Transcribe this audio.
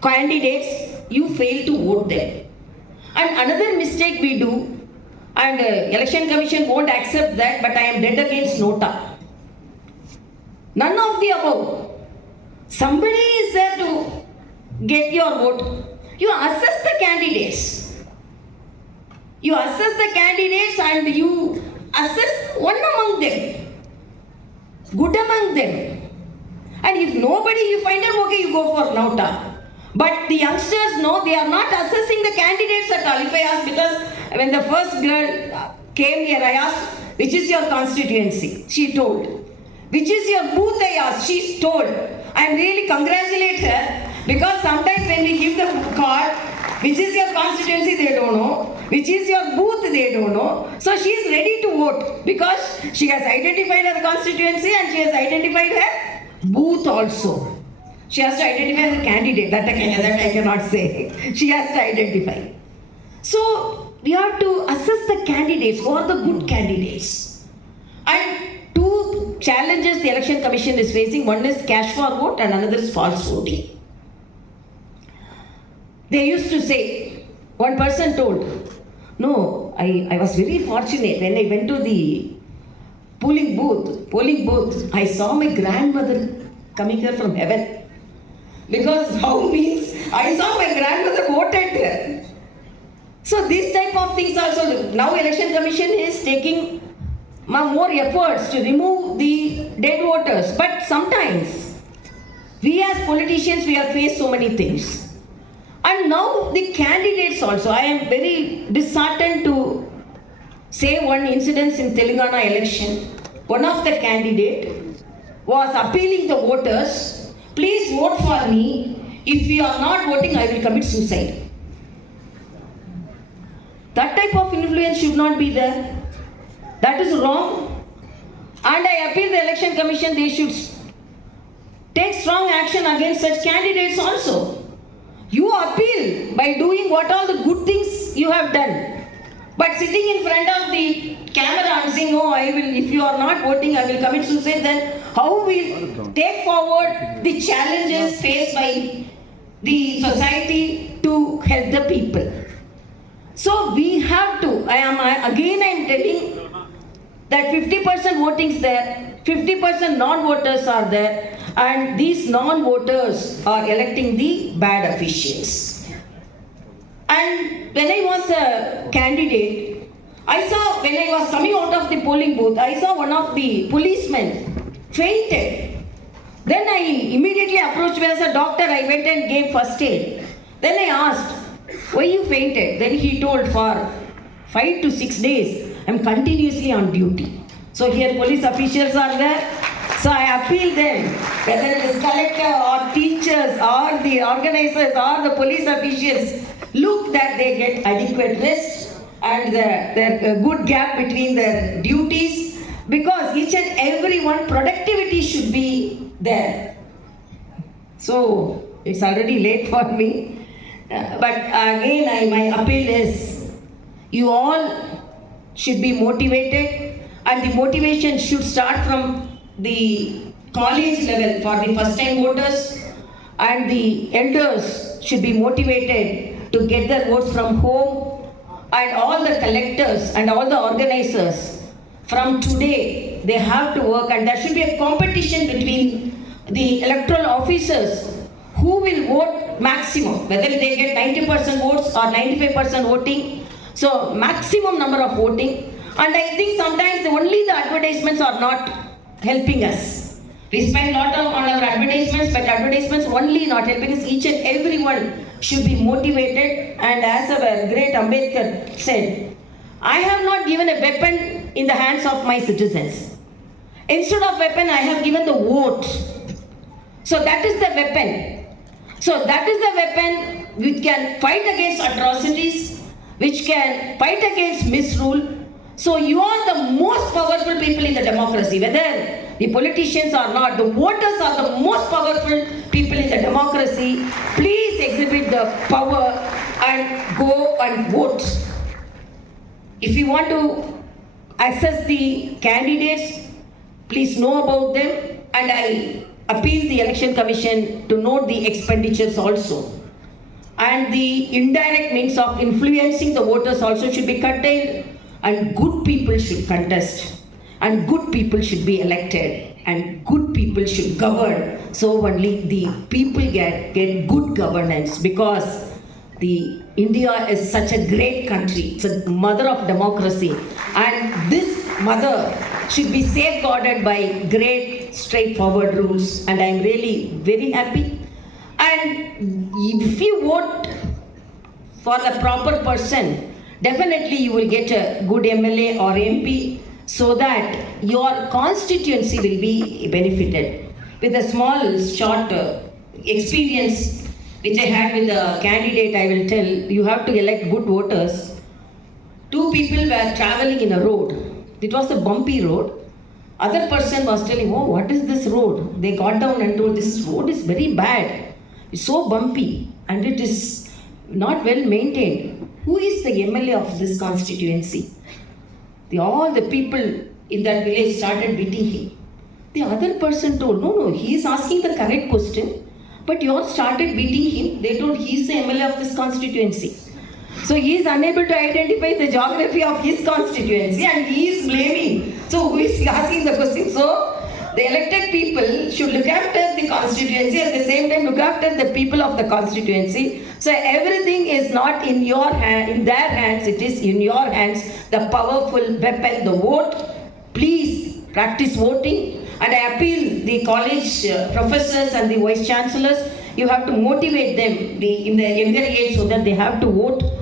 candidates, you fail to vote them. And another mistake we do, and Election Commission won't accept that, but I am dead against Nota. None of the above. Somebody is there to get your vote. You assess the candidates. You assess the candidates and you assess one among them. Good among them. And if nobody you find out, okay, you go for Nota. But the youngsters know they are not assessing the candidates at all. If I ask, because when the first girl came here, I asked, which is your constituency? She told. Which is your booth? I asked. She told. I really congratulate her, because sometimes when we give the card, which is your constituency, they don't know. Which is your booth, they don't know. So she is ready to vote because she has identified her constituency and she has identified her booth also. She has to identify the candidate. That I cannot say. She has to identify. So we have to assess the candidates. Who are the good candidates? And two challenges the Election Commission is facing. One is cash for vote and another is false voting. They used to say, one person told, no, I was very fortunate when I went to the polling booth, I saw my grandmother coming here from heaven. Because how means I saw my grandmother voted there. So these type of things also, now Election Commission is taking more efforts to remove the dead voters. But sometimes, we as politicians, we have faced so many things. And now the candidates also, I am very disheartened to say one incident in Telangana election. One of the candidate was appealing the voters, please vote for me. If you are not voting, I will commit suicide. That type of influence should not be there. That is wrong. And I appeal the Election Commission, they should take strong action against such candidates also. You appeal by doing what all the good things you have done. But sitting in front of the camera and saying, oh, I will, if you are not voting, I will commit suicide, then how will take forward the challenges faced by the society to help the people? So we have to, I am telling that 50% voting is there, 50% non-voters are there, and these non-voters are electing the bad officials. And when I was a candidate, I saw, when I was coming out of the polling booth, I saw one of the policemen fainted. Then I immediately approached me as a doctor, I went and gave first aid. Then I asked, why you fainted? Then he told, for 5 to 6 days, I am continuously on duty. So here police officials are there. So I appeal them, whether it is collector or teachers or the organizers or the police officials, look that they get adequate rest and there's a good gap between their duties, because each and every one productivity should be there. So it's already late for me, but again my appeal is, you all should be motivated, and the motivation should start from the college level for the first time voters, and the elders should be motivated to get their votes from home, and all the collectors and all the organizers from today, they have to work, and there should be a competition between the electoral officers who will vote maximum, whether they get 90% votes or 95% voting. So maximum number of voting. And I think sometimes only the advertisements are not helping us. We spend a lot on our advertisements, but advertisements only not helping us. Each and everyone should be motivated. And as our great Ambedkar said, I have not given a weapon in the hands of my citizens. Instead of weapon, I have given the vote. So that is the weapon. So that is the weapon which can fight against atrocities, which can fight against misrule. So you are the most powerful people in the democracy, whether the politicians or not. The voters are the most powerful people in the democracy. Please exhibit the power and go and vote. If you want to access the candidates, please know about them, and I appeal the Election Commission to note the expenditures also. and the indirect means of influencing the voters also should be curtailed, and good people should contest, and good people should be elected, and good people should govern. So only the people get good governance, because the India is such a great country. It's a mother of democracy, and this mother should be safeguarded by great straightforward rules, and I'm really very happy. And if you vote for the proper person, definitely you will get a good MLA or MP, so that your constituency will be benefited. With a small short experience which I had with a candidate, I will tell, you have to elect good voters. Two people were traveling in a road. It was a bumpy road. Other person was telling, oh, what is this road? They got down and told, this road is very bad. It's so bumpy and it is not well maintained. Who is the MLA of this constituency? All the people in that village started beating him. The other person told, no, he is asking the correct question, but you all started beating him. They told he is the MLA of this constituency. So he is unable to identify the geography of his constituency and he is blaming. So who is asking the question? So the elected people should look after the constituency, at the same time look after the people of the constituency. So everything is not in your hand, in their hands, it is in your hands, the powerful weapon, the vote. Please practice voting, and I appeal the college professors and the vice chancellors, you have to motivate them in the younger age so that they have to vote.